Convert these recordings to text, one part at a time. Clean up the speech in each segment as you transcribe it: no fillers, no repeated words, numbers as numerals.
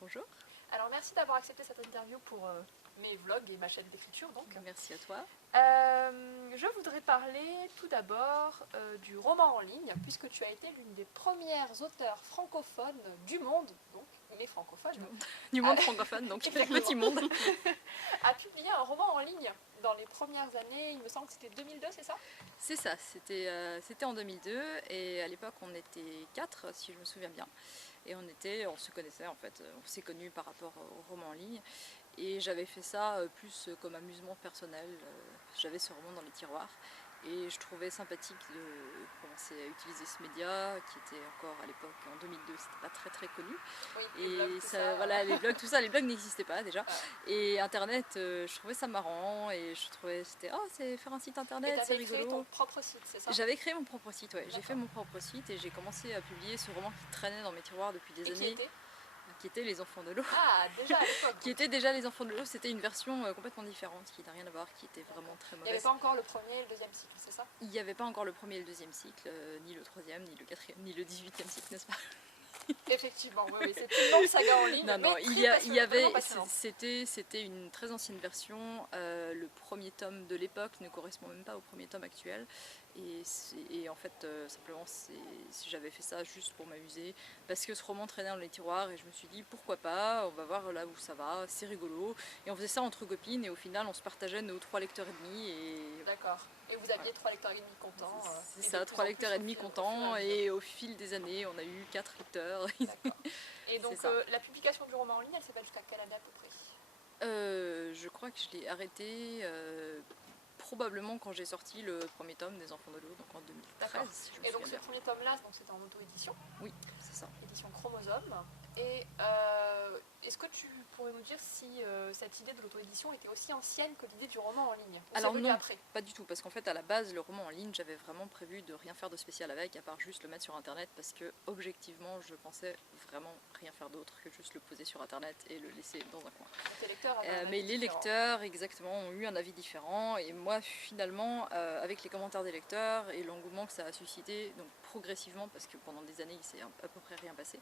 Bonjour. Alors merci d'avoir accepté cette interview pour mes vlogs et ma chaîne d'écriture donc. Merci à toi. Je voudrais parler tout d'abord du roman en ligne puisque tu as été l'une des premières auteurs francophones du monde, donc, mais francophones, Du monde francophone, donc petit monde. a publié un roman en ligne dans les premières années, il me semble que c'était 2002, c'est ça? C'est ça, c'était en 2002 et à l'époque on était 4 si je me souviens bien. Et on se connaissait en fait, on s'est connus par rapport au roman en ligne. Et j'avais fait ça plus comme amusement personnel, j'avais ce roman dans les tiroirs. Et je trouvais sympathique de commencer à utiliser ce média qui était encore à l'époque, en 2002, c'était pas très connu. Oui, Et les blogs, ça, voilà, les blogs, tout ça, les blogs n'existaient pas déjà. Ouais. Et internet, je trouvais ça marrant et je trouvais c'était c'est faire un site internet, c'est Et tu avais créé rigolo. ton propre site, c'est ça? J'avais créé mon propre site, ouais. J'ai fait mon propre site et j'ai commencé à publier ce roman qui traînait dans mes tiroirs depuis des années. Qui était Les Enfants de l'eau. Ah, déjà à l'époque. Qui était déjà Les Enfants de l'eau, c'était une version complètement différente, qui n'a rien à voir, qui était vraiment très Il n'y avait mauvaise. pas encore le premier et le deuxième cycle, c'est ça? Il n'y avait pas encore le premier et le deuxième cycle, ni le troisième, ni le quatrième, ni le 18e cycle, n'est-ce pas? Effectivement, oui, c'est une longue saga en ligne. Non, mais il y avait, passionnant. c'était une très ancienne version. Le premier tome de l'époque ne correspond même pas au premier tome actuel. Et en fait, simplement, j'avais fait ça juste pour m'amuser, parce que ce roman traînait dans les tiroirs et je me suis dit pourquoi pas, on va voir là où ça va, c'est rigolo. Et on faisait ça entre copines et au final, on se partageait nos 3 lecteurs et demi. D'accord. Et vous aviez 3 lecteurs et demi contents. C'est ça, 3 lecteurs et demi contents, et au fil des années, on a eu 4 lecteurs. D'accord. Et donc, la publication du roman en ligne, elle s'est faite jusqu'à quelle année à peu près? Je crois que je l'ai arrêté probablement quand j'ai sorti le premier tome des Enfants de l'eau, donc en 2013. Si je me et donc souviens ce premier tome-là, c'était en auto-édition? Oui, c'est ça. Édition Chromosome. Et est-ce que tu pourrais nous dire si cette idée de l'auto-édition était aussi ancienne que l'idée du roman en ligne? Alors non, après pas du tout, parce qu'en fait à la base le roman en ligne j'avais vraiment prévu de rien faire de spécial avec, à part juste le mettre sur internet, parce que objectivement je pensais vraiment rien faire d'autre que juste le poser sur internet et le laisser dans un coin. Tes lecteurs avaient un mais avis les différent. lecteurs exactement ont eu un avis différent, et moi finalement avec les commentaires des lecteurs et l'engouement que ça a suscité, donc progressivement, parce que pendant des années il s'est à peu près rien passé,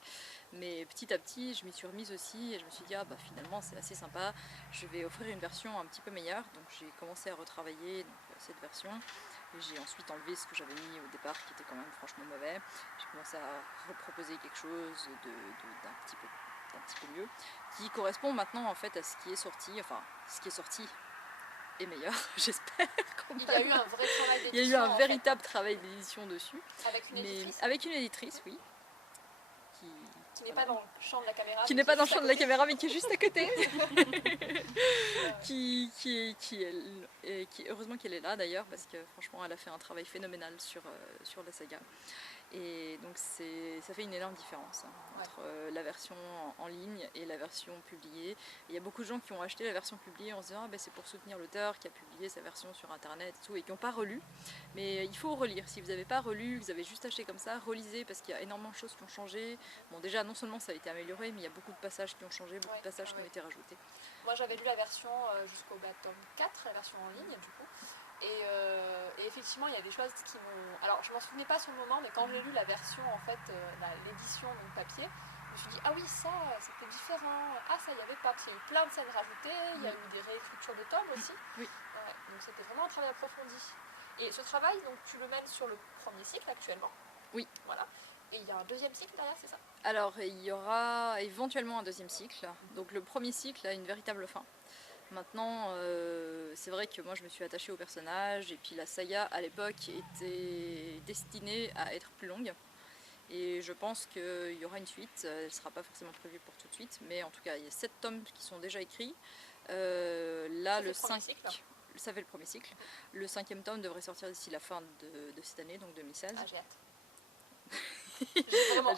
mais petit à petit je m'y suis remise aussi et je me suis dit ah bah finalement c'est assez sympa, je vais offrir une version un petit peu meilleure. Donc j'ai commencé à retravailler cette version et j'ai ensuite enlevé ce que j'avais mis au départ qui était quand même franchement mauvais. J'ai commencé à reproposer quelque chose d'un petit peu mieux, qui correspond maintenant en fait à ce qui est sorti, enfin ce qui est sorti est meilleur, j'espère. Il y a eu un vrai travail d'édition. Il y a eu un véritable travail d'édition dessus. Avec une éditrice? Avec une éditrice, oui. Qui n'est pas dans le champ de la caméra. Qui n'est pas dans le champ de la caméra, mais qui est juste à côté. Heureusement qu'elle est là d'ailleurs, parce que franchement elle a fait un travail phénoménal sur la saga. Et donc ça fait une énorme différence entre la version en ligne et la version publiée. Il y a beaucoup de gens qui ont acheté la version publiée en se disant ah, ben, c'est pour soutenir l'auteur qui a publié sa version sur internet et tout, et qui n'ont pas relu. Mais il faut relire. Si vous n'avez pas relu, vous avez juste acheté comme ça, relisez, parce qu'il y a énormément de choses qui ont changé. Bon, déjà non seulement ça a été amélioré, mais il y a beaucoup de passages qui ont changé, beaucoup de passages qui ont été rajoutés. Moi j'avais lu la version jusqu'au tome 4, la version en ligne du coup. Et effectivement, il y a des choses qui m'ont... Alors, je m'en souvenais pas sur le moment, mais quand j'ai lu la version, en fait, l'édition donc papier, je me suis dit, ah oui, ça, c'était différent. Ah, ça, il n'y avait pas. Parce qu'il y a eu plein de scènes rajoutées, il y a eu des réécritures de tomes aussi. Oui. Donc, c'était vraiment un travail approfondi. Et ce travail, donc, tu le mènes sur le premier cycle actuellement. Oui. Voilà. Et il y a un deuxième cycle derrière, c'est ça? Alors, il y aura éventuellement un deuxième cycle. Donc, le premier cycle a une véritable fin. Maintenant, c'est vrai que moi je me suis attachée au personnage, et puis la saga à l'époque était destinée à être plus longue. Et je pense qu'il y aura une suite, elle ne sera pas forcément prévue pour tout de suite, mais en tout cas il y a 7 tomes qui sont déjà écrits. Là, le 5, ça fait le premier cycle. Le 5e tome devrait sortir d'ici la fin de cette année, donc 2016. Ah, j'ai hâte.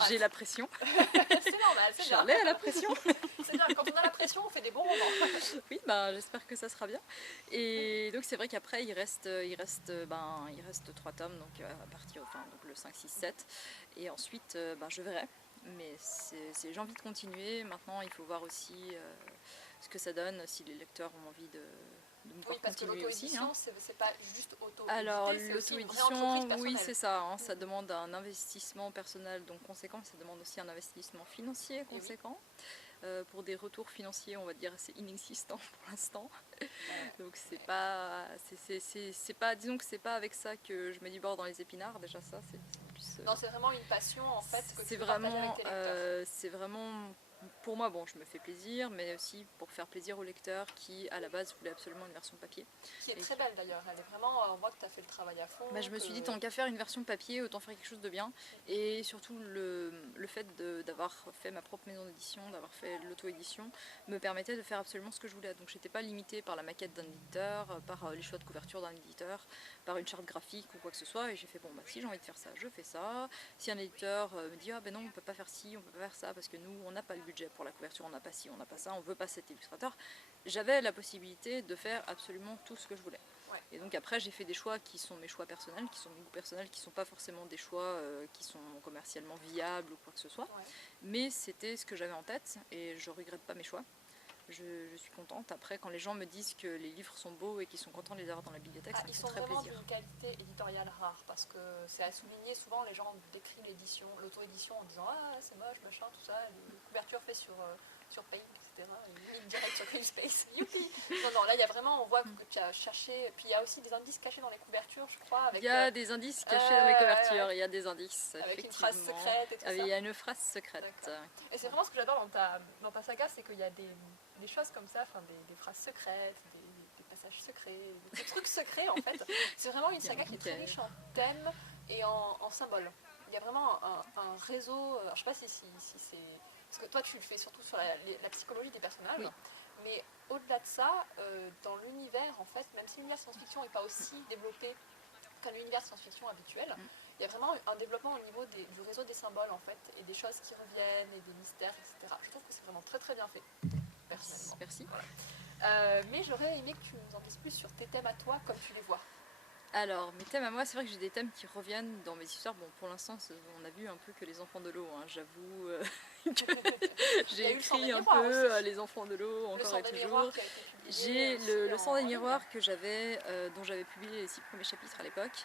J'ai la pression. C'est normal, c'est bien. Charlet a la pression. C'est bien, quand on a la pression, on fait des bons romans. Oui, bah, j'espère que ça sera bien. Et donc c'est vrai qu'après il reste 3 tomes, donc à partir, donc le 5, 6, 7. Et ensuite je verrai. Mais j'ai envie de continuer. Maintenant il faut voir aussi ce que ça donne, si les lecteurs ont envie de me voir parce que continuer aussi. Hein. l'auto-édition, c'est pas juste Alors auto-édité, c'est aussi une vraie l'auto-édition, entreprise oui personnelle. c'est ça, hein, ça demande un investissement personnel donc conséquent, ça demande aussi un investissement financier conséquent. Pour des retours financiers, on va dire, c'est inexistant pour l'instant. Donc c'est pas, disons que c'est pas avec ça que je mets du beurre dans les épinards. Déjà ça, c'est plus. Non, c'est vraiment une passion en fait que tu C'est veux partager avec tes lecteurs. c'est vraiment. Pour moi, bon, je me fais plaisir, mais aussi pour faire plaisir aux lecteurs qui, à la base, voulaient absolument une version papier. Qui est très belle d'ailleurs, elle est vraiment, on voit que tu as fait le travail à fond. Bah, je me suis dit, tant qu'à faire une version papier, autant faire quelque chose de bien. Et surtout, le fait d'avoir fait ma propre maison d'édition, d'avoir fait l'auto-édition, me permettait de faire absolument ce que je voulais. Donc, j'étais pas limitée par la maquette d'un éditeur, par les choix de couverture d'un éditeur, par une charte graphique ou quoi que ce soit. Et j'ai fait, bon, bah, si j'ai envie de faire ça, je fais ça. Si un éditeur me dit, ah ben non, on peut pas faire ci, on peut pas faire ça, parce que nous, on n'a pas le budget pour la couverture, on n'a pas ci, on n'a pas ça, on veut pas cet illustrateur, j'avais la possibilité de faire absolument tout ce que je voulais. Ouais. Et donc après j'ai fait des choix qui sont mes choix personnels, qui sont mes goûts personnels, qui sont pas forcément des choix qui sont commercialement viables ou quoi que ce soit. Ouais. Mais c'était ce que j'avais en tête et je regrette pas mes choix. Je suis contente. Après, quand les gens me disent que les livres sont beaux et qu'ils sont contents de les avoir dans la bibliothèque, ça me fait très plaisir. Ils sont vraiment d'une qualité éditoriale rare parce que c'est à souligner. Souvent, les gens décrivent l'édition, l'auto-édition en disant ah c'est moche, machin, tout ça, les couvertures faites sur Paint, etc. Une ligne directe sur CreateSpace. Youpi. Non, là il y a vraiment, on voit que tu as cherché. Puis il y a aussi des indices cachés dans les couvertures, je crois. Avec, il y a des indices cachés dans les couvertures. Il y a des indices. Avec une phrase secrète et tout ça. Il y a une phrase secrète. Et c'est vraiment ce que j'adore dans ta saga, c'est qu'il y a des choses comme ça, enfin des phrases secrètes, des passages secrets, des trucs secrets en fait. C'est vraiment une saga qui est très riche en thèmes et en symboles. Il y a vraiment un réseau, alors, je ne sais pas si c'est... Parce que toi tu le fais surtout sur la psychologie des personnages, oui. Mais au-delà de ça, dans l'univers en fait, même si l'univers science-fiction n'est pas aussi développé qu'un univers science-fiction habituel, il y a vraiment un développement au niveau du réseau des symboles en fait, et des choses qui reviennent, et des mystères, etc. Je trouve que c'est vraiment très très bien fait. Personnellement. Merci. Voilà. Mais j'aurais aimé que tu nous en dises plus sur tes thèmes à toi, comme tu les vois. Alors, mes thèmes à moi, c'est vrai que j'ai des thèmes qui reviennent dans mes histoires. Bon, pour l'instant, on a vu un peu que les enfants de l'eau, hein. J'avoue que j'ai écrit un peu les enfants de l'eau, encore et toujours. J'ai le sang des miroirs que j'avais, dont j'avais publié les 6 premiers chapitres à l'époque,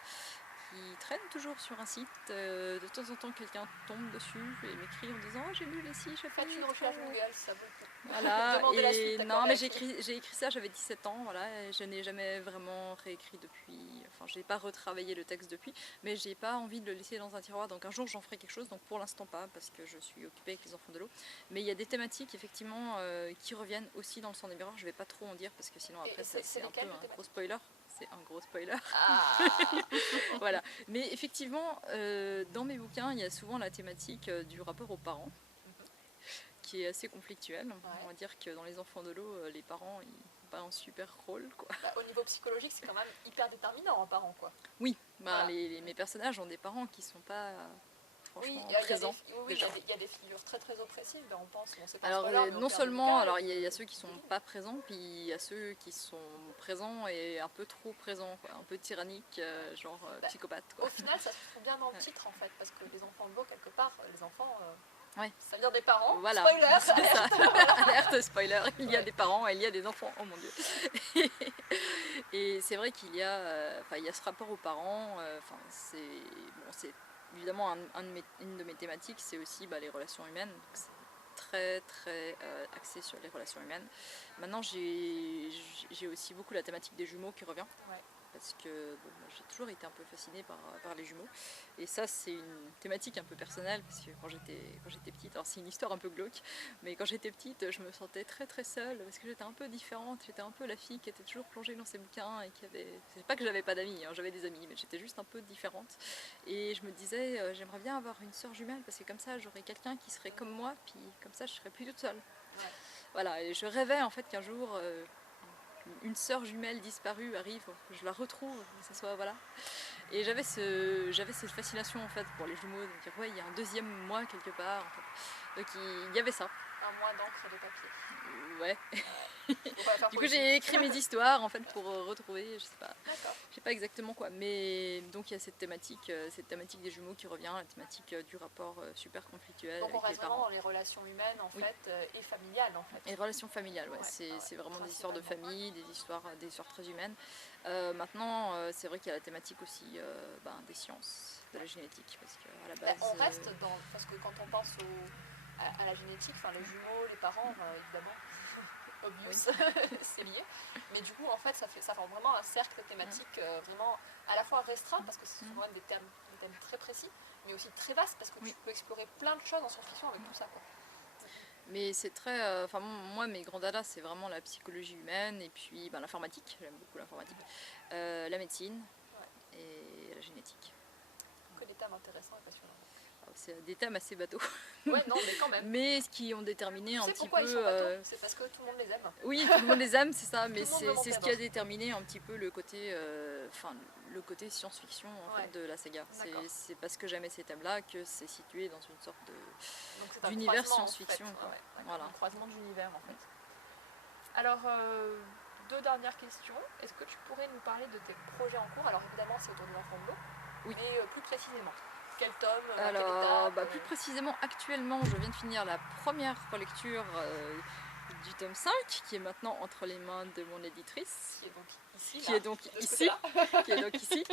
qui traîne toujours sur un site. De temps en temps, quelqu'un tombe dessus et m'écrit en disant oh, j'ai lu les 6 chapitres. Faites une recherche Google, ça vaut le coup. Voilà, et non mais j'ai écrit ça, j'avais 17 ans, voilà, et je n'ai jamais vraiment réécrit depuis, enfin j'ai pas retravaillé le texte depuis, mais j'ai pas envie de le laisser dans un tiroir, donc un jour j'en ferai quelque chose, donc pour l'instant pas, parce que je suis occupée avec les enfants de l'eau, mais il y a des thématiques effectivement qui reviennent aussi dans le sang des miroirs, je vais pas trop en dire, parce que sinon après c'est un peu un gros spoiler. C'est un gros spoiler. Ah. Voilà. Mais effectivement, dans mes bouquins, il y a souvent la thématique du rapport aux parents, qui est assez conflictuelle. Ouais. On va dire que dans Les Enfants de l'eau, les parents, ils n'ont pas un super rôle, quoi. Bah, au niveau psychologique, c'est quand même hyper déterminant, un parent, quoi. Oui, bah, voilà. Mes personnages ont des parents qui ne sont pas... franchement présents. Il y a des figures très très oppressives, on pense. Bon, pas alors spoiler, non seulement, alors il y a ceux qui sont pas présents, puis il y a ceux qui sont présents et un peu trop présents, quoi, un peu tyranniques, genre psychopathes. Quoi. Au final, ça se trouve bien dans le titre en fait, parce que les enfants de l'eau, quelque part, les enfants, ouais. ça vient des parents. Voilà. Spoiler, alerte. Alerte, spoiler, il y a des parents et il y a des enfants, oh mon dieu. Et c'est vrai qu'il y a, il y a ce rapport aux parents, c'est évidemment une de mes thématiques, c'est aussi les relations humaines. Donc c'est très très axé sur les relations humaines. Maintenant j'ai aussi beaucoup la thématique des jumeaux qui revient. Ouais. Parce que j'ai toujours été un peu fascinée par les jumeaux. Et ça c'est une thématique un peu personnelle, parce que quand j'étais petite, alors c'est une histoire un peu glauque, mais quand j'étais petite je me sentais très très seule, parce que j'étais un peu différente, j'étais un peu la fille qui était toujours plongée dans ses bouquins, et qui avait... C'est pas que j'avais pas d'amis, hein, j'avais des amis, mais j'étais juste un peu différente. Et je me disais, j'aimerais bien avoir une sœur jumelle, parce que comme ça j'aurais quelqu'un qui serait comme moi, puis comme ça je serais plus toute seule. Ouais. Voilà, et je rêvais en fait qu'un jour... une sœur jumelle disparue arrive, que je la retrouve, que ça soit, voilà. Et j'avais cette fascination en fait pour les jumeaux, de me dire ouais il y a un deuxième moi quelque part. En fait. Donc il y avait ça. Un mois d'encre et de papier. Ouais. Faut pas faire Du pour coup les j'ai chiffres. écrit mes histoires en fait pour retrouver, D'accord. je sais pas exactement quoi, mais donc il y a cette thématique des jumeaux qui revient, la thématique du rapport super conflictuel Donc on avec les reste vraiment parents. dans les relations humaines en Oui. fait et familiales en fait. Et relations familiales, ouais. Ouais, C'est vraiment des histoires de principalement. famille, des histoires très humaines. Maintenant, c'est vrai qu'il y a la thématique aussi des sciences, de la génétique, parce qu'à la Bah, base... on reste dans. Parce que quand on pense à la génétique, enfin les jumeaux, les parents, évidemment, obvious, Oui. c'est lié. Mais du coup, en fait, ça forme vraiment un cercle thématique vraiment à la fois restreint, parce que ce sont quand même des thèmes très précis, mais aussi très vastes, parce que tu peux explorer plein de choses en science-fiction avec tout ça. Quoi. Mais c'est très... Enfin, moi, mes grands dadas, c'est vraiment la psychologie humaine, et puis l'informatique, j'aime beaucoup l'informatique, la médecine et la génétique. Que des thèmes intéressants et passionnants. Alors, c'est des thèmes assez bateaux. Ouais, non, mais quand même. Mais ce qui ont déterminé un petit peu... Tu sais pourquoi ils sont bateaux? C'est parce que tout le monde les aime. Oui, tout le monde les aime, c'est ça, mais Tout le monde veut c'est ce monter qui a dans. déterminé un petit peu le côté, science-fiction en fait, de la saga. D'accord. C'est parce que j'aimais ces thèmes-là que c'est situé dans une sorte Donc c'est un d'univers croisement, science-fiction. en fait. Quoi. Ouais, Voilà. un croisement d'univers en fait. Alors, deux dernières questions. Est-ce que tu pourrais nous parler de tes projets en cours? Alors évidemment c'est autour de l'enfant de l'eau, Oui. mais plus précisément. Quel tome, Alors, quelle étape plus précisément, actuellement, je viens de finir la première relecture du tome 5, qui est maintenant entre les mains de mon éditrice. Qui est donc ici, qui est donc ici,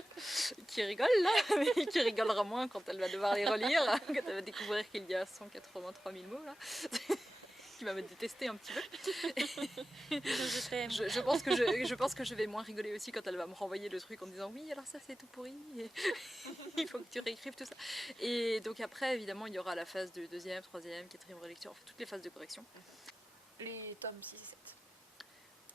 qui rigole là, mais qui rigolera moins quand elle va devoir les relire, quand elle va découvrir qu'il y a 183 000 mots là, qui va me détester un petit peu. Je pense que je vais moins rigoler aussi quand elle va me renvoyer le truc en disant oui alors ça c'est tout pourri, et il faut que tu réécrives tout ça. Et donc après évidemment il y aura la phase de deuxième, troisième, quatrième relecture, enfin toutes les phases de correction. Les tomes 6 et 7.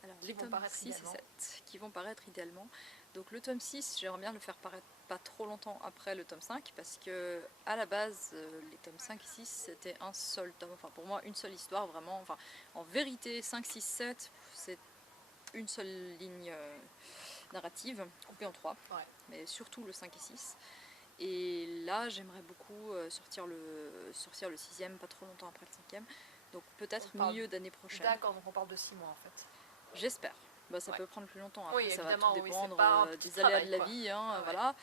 Alors les tomes 6 et 7 qui vont paraître idéalement. Donc le tome 6, j'aimerais bien le faire paraître pas trop longtemps après le tome 5 parce que à la base les tomes 5 et 6 c'était un seul tome, enfin pour moi une seule histoire vraiment, enfin en vérité 5, 6, 7 c'est une seule ligne narrative coupée en 3, mais surtout le 5 et 6. Et là j'aimerais beaucoup sortir le 6e pas trop longtemps après le 5e, donc peut-être milieu d'année prochaine. D'accord, donc on parle de 6 mois en fait. J'espère. Ça peut prendre plus longtemps, après ça va tout dépendre des travail, aléas de la vie, hein, voilà.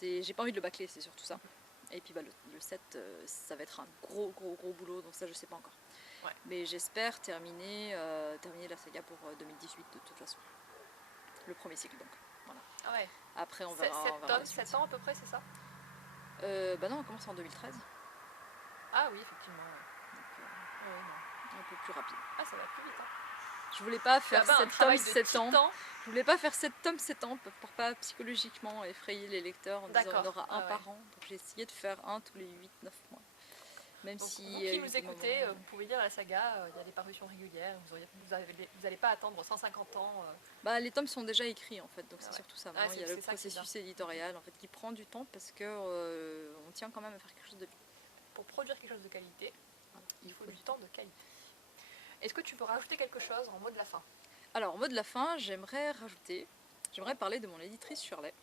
J'ai pas envie de le bâcler, c'est surtout ça. Et puis le 7, ça va être un gros boulot, donc ça je sais pas encore. Mais j'espère terminer la saga pour 2018 de toute façon. Le premier cycle donc. Voilà. Après on verra. 7 ans à peu près, c'est ça? Non, on commence en 2013. Ah oui, effectivement. Donc, un peu plus rapide. Ah, ça va plus vite. Hein. Je voulais pas faire 7 tomes 7 ans. Je voulais pas faire 7 tomes 7 ans pour pas psychologiquement effrayer les lecteurs en disant il y en aura un par an. Donc j'ai essayé de faire un tous les 8-9 mois. Même donc, si vous qui nous écoutez, vous pouvez lire la saga, il y a des parutions régulières, vous n'allez pas attendre 150 ans. Les tomes sont déjà écrits en fait, donc c'est surtout ça. Il y a le processus éditorial en fait, qui prend du temps parce que on tient quand même à faire quelque chose de bien. Pour produire quelque chose de qualité, il faut du temps de qualité. Est-ce que tu veux rajouter quelque chose en mot de la fin? Alors, en mot de la fin, j'aimerais parler de mon éditrice Shirley,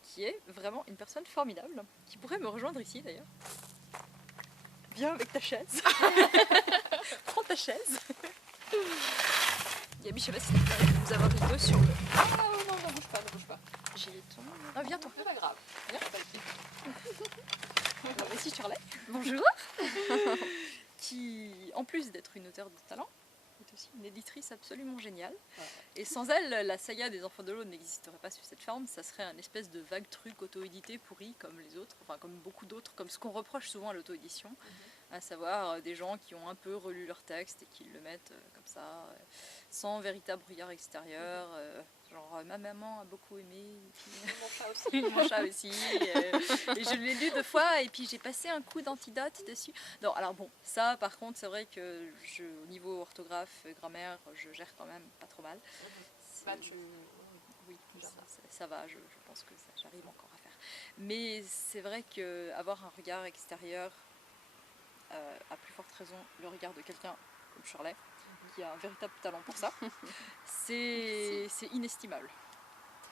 qui est vraiment une personne formidable, qui pourrait me rejoindre ici d'ailleurs. Viens avec ta chaise. Prends ta chaise. Gabi, je sais pas si ça peut vous avoir mis deux sur le... Ah non, ne bouge pas. J'ai ton... Ah, viens toi. C'est pas grave. Viens. Alors, ici Shirley. Bonjour. Qui, en plus d'être une auteure de talent, est aussi une éditrice absolument géniale. Et sans elle, la saga des Enfants de l'eau n'existerait pas sous cette forme. Ça serait un espèce de vague truc auto-édité pourri comme les autres, enfin comme beaucoup d'autres, comme ce qu'on reproche souvent à l'auto-édition, à savoir des gens qui ont un peu relu leur texte et qui le mettent comme ça, sans véritable regard extérieur. Genre ma maman a beaucoup aimé, et puis, mon chat aussi, et je l'ai lu 2 fois et puis j'ai passé un coup d'antidote dessus. Non, alors bon, ça par contre c'est vrai que au niveau orthographe, grammaire, je gère quand même pas trop mal. Oui, ça va, je pense que j'arrive encore à faire. Mais c'est vrai qu'avoir un regard extérieur, à plus forte raison le regard de quelqu'un comme Shirley, qui a un véritable talent pour ça, c'est inestimable.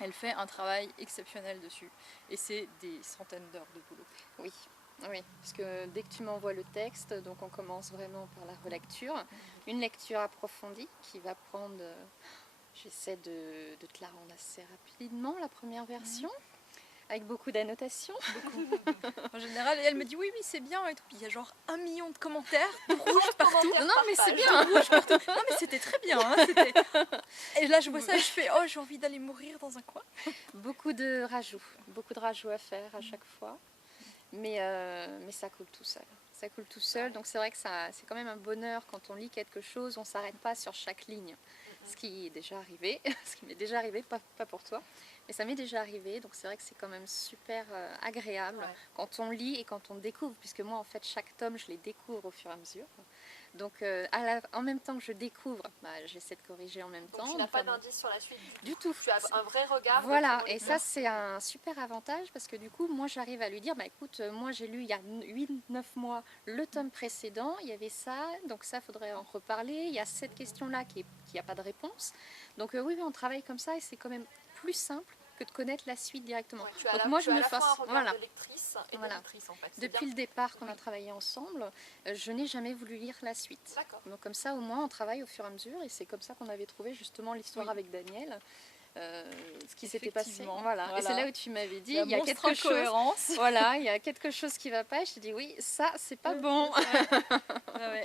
Elle fait un travail exceptionnel dessus et c'est des centaines d'heures de boulot. Oui. Oui, parce que dès que tu m'envoies le texte, donc on commence vraiment par la relecture. Une lecture approfondie qui va prendre, j'essaie de te la rendre assez rapidement, la première version, avec beaucoup d'annotations. En général, et elle me dit oui, c'est bien et tout. Puis il y a genre 1 million de commentaires, de rouge partout. Non, mais c'est bien. Non, mais c'était très bien. Hein, et là, je vois ça et je fais oh, j'ai envie d'aller mourir dans un coin. Beaucoup de rajouts à faire à chaque fois. Mais ça coule tout seul. Ça coule tout seul, donc c'est vrai que c'est quand même un bonheur quand on lit quelque chose, on ne s'arrête pas sur chaque ligne. Ce qui est déjà arrivé, ce qui m'est déjà arrivé, pas pour toi, mais ça m'est déjà arrivé, donc c'est vrai que c'est quand même super agréable quand on lit et quand on découvre, puisque moi en fait chaque tome je les découvre au fur et à mesure. Donc en même temps que je découvre, j'essaie de corriger en même temps. Tu n'as pas d'indice sur la suite du tout. Tu as un vrai regard. Voilà, et ça c'est un super avantage parce que du coup moi j'arrive à lui dire, écoute, moi j'ai lu il y a 8-9 mois le tome précédent, il y avait ça, donc ça faudrait en reparler, il y a cette question-là qui n'a pas de réponse. Donc oui, on travaille comme ça et c'est quand même plus simple que de connaître la suite directement. Donc moi je me force un regard de lectrice et de lectrice en fait. Depuis le départ qu'on a travaillé ensemble, je n'ai jamais voulu lire la suite. Donc comme ça au moins on travaille au fur et à mesure et c'est comme ça qu'on avait trouvé justement l'histoire avec Daniel. Ce qui s'était passé. Voilà. Et c'est là où tu m'avais dit il y a quelque chose. Voilà, il y a quelque chose qui va pas. Et je t'ai dit oui, ça c'est pas bon.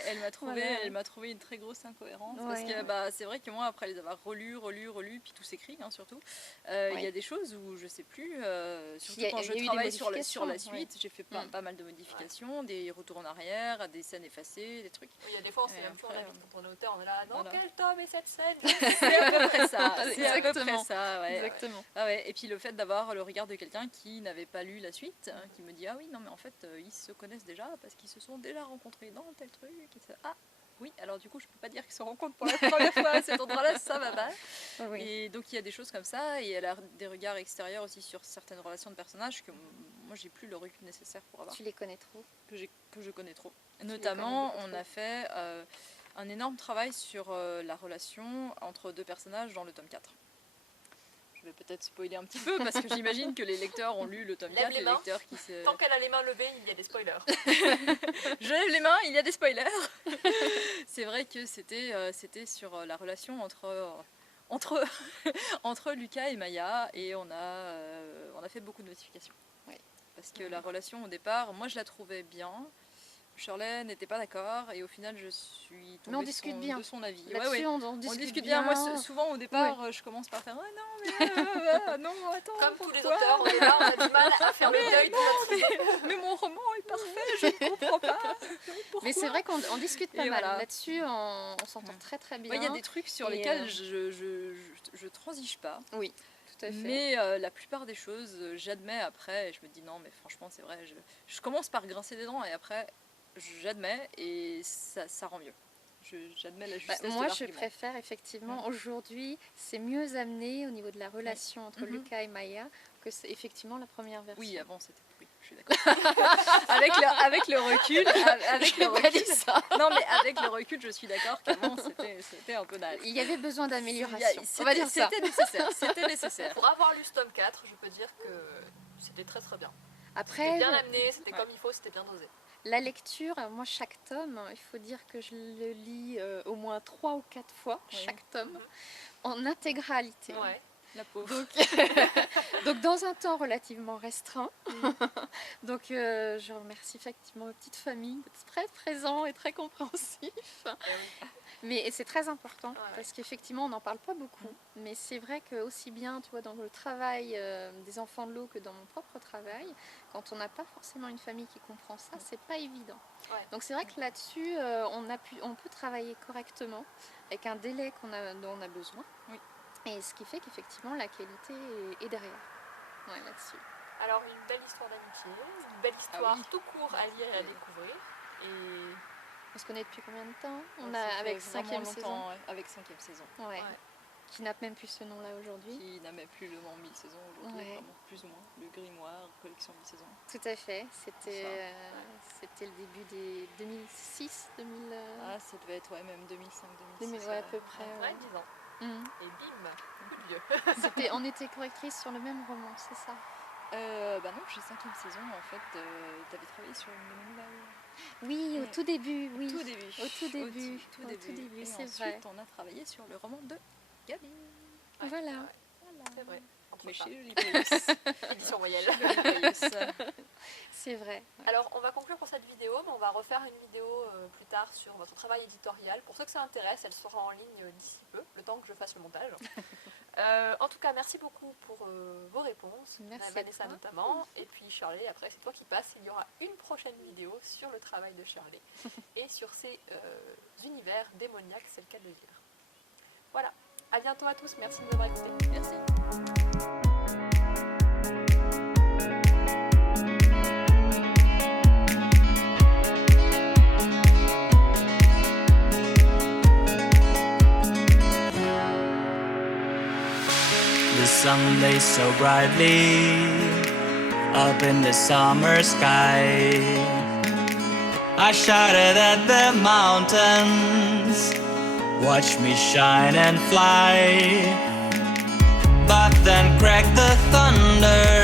Elle m'a trouvé une très grosse incohérence parce que c'est vrai que moi après les avoir relus, puis tout s'écrit surtout. Il y a des choses où je sais plus. Surtout quand je travaille sur la suite, j'ai fait pas mal de modifications, des retours en arrière, des scènes effacées, des trucs. Il y a des fois on sait même plus quand on est auteur, on est là non quel tome est cette scène. C'est à peu près ça. C'est à peu près ça, Exactement. Et puis le fait d'avoir le regard de quelqu'un qui n'avait pas lu la suite, qui me dit ah oui non mais en fait ils se connaissent déjà parce qu'ils se sont déjà rencontrés dans tel truc. Ah oui, alors du coup je peux pas dire qu'ils se rencontrent pour la première fois à cet endroit-là, ça va pas. Oui. Et donc il y a des choses comme ça et elle a des regards extérieurs aussi sur certaines relations de personnages que moi j'ai plus le recul nécessaire pour avoir. Tu les connais trop. Que je connais trop. Notamment on a fait un énorme travail sur la relation entre deux personnages dans le tome 4. Je vais peut-être spoiler un petit peu parce que j'imagine que les lecteurs ont lu le tome 4. Les lecteurs qui se... Tant qu'elle a les mains levées, il y a des spoilers. Je lève les mains, il y a des spoilers. C'est vrai que c'était sur la relation entre Lucas et Maya et on a fait beaucoup de modifications. Oui. Parce que la relation au départ, moi je la trouvais bien. Shirley n'était pas d'accord et au final je suis tombée de son avis. On discute bien. Moi souvent au départ je commence par faire non mais non attends. Comme tous les auteurs, on est là, on a du mal à faire le deuil de notre mais mon roman est parfait, je ne comprends pas. Mais c'est vrai qu'on discute pas mal. Là-dessus on s'entend très très bien. Il y a des trucs sur lesquels je transige pas. Oui. Tout à fait. Mais la plupart des choses j'admets après et je me dis non mais franchement c'est vrai, je commence par grincer des dents et après j'admets et ça rend mieux. J'admets la justesse de moi l'argument. je préfère effectivement aujourd'hui c'est mieux amené au niveau de la relation entre Lucas et Maya que c'est effectivement la première version. Oui avant c'était je suis d'accord. avec le recul non mais avec le recul je suis d'accord qu'avant c'était un peu naze. Il y on va dire ça. C'était nécessaire. Pour avoir lu ce tome 4 je peux dire que c'était très très bien. Après c'était bien amené, c'était comme il faut, c'était bien dosé. La lecture, moi chaque tome, il faut dire que je le lis au moins 3 ou 4 fois, chaque tome, en intégralité. Ouais, la pauvre. Donc dans un temps relativement restreint. Donc je remercie effectivement ma petite famille d'être très présent et très compréhensif. Mais c'est très important parce qu'effectivement on n'en parle pas beaucoup. Mais c'est vrai que aussi bien tu vois, dans le travail des enfants de l'eau que dans mon propre travail, quand on n'a pas forcément une famille qui comprend ça, c'est pas évident. Donc c'est vrai que là-dessus on peut travailler correctement avec un délai dont on a besoin. Et ce qui fait qu'effectivement la qualité est derrière. Là-dessus. Alors une belle histoire d'amitié, une belle histoire tout court à lire et à découvrir. Et on se connaît depuis combien de temps? On a avec 5e saison. Avec 5e saison. Qui n'a même plus ce nom-là aujourd'hui. Qui n'a même plus le nom 1000 saisons aujourd'hui, vraiment, plus ou moins. Le grimoire, collection 1000 saisons. Tout à fait. C'était le début des 2006, 2000... Ah, ça devait être même 2005-2006. À peu près. 10 ans. Et bim, coup de vieux. On était correctrice sur le même roman, c'est ça. Bah non, chez 5e saison, en fait, t'avais travaillé sur une de mes nouvelles. Oui, au Ouais. tout début, oui. Tout début. Au tout début, Tout au début. tout début, Et c'est ensuite, vrai. on a travaillé sur le roman de Gabi. Ouais, Voilà. ouais, c'est vrai. Entre Mais ça, chez Librius. édition moyenne. C'est vrai. Alors, on va conclure pour cette vidéo, mais on va refaire une vidéo plus tard sur votre travail éditorial. Pour ceux que ça intéresse, elle sera en ligne d'ici peu, le temps que je fasse le montage. En tout cas, merci beaucoup pour vos réponses, Merci à Vanessa toi. notamment, et puis Shirley, après c'est toi qui passes, il y aura une prochaine vidéo sur le travail de Shirley et sur ces univers démoniaques, c'est le cas de le dire. Voilà, à bientôt à tous, merci de nous avoir écoutés. Merci. The sun blazed so brightly up in the summer sky. I shouted at the mountains, watch me shine and fly. But then cracked the thunder,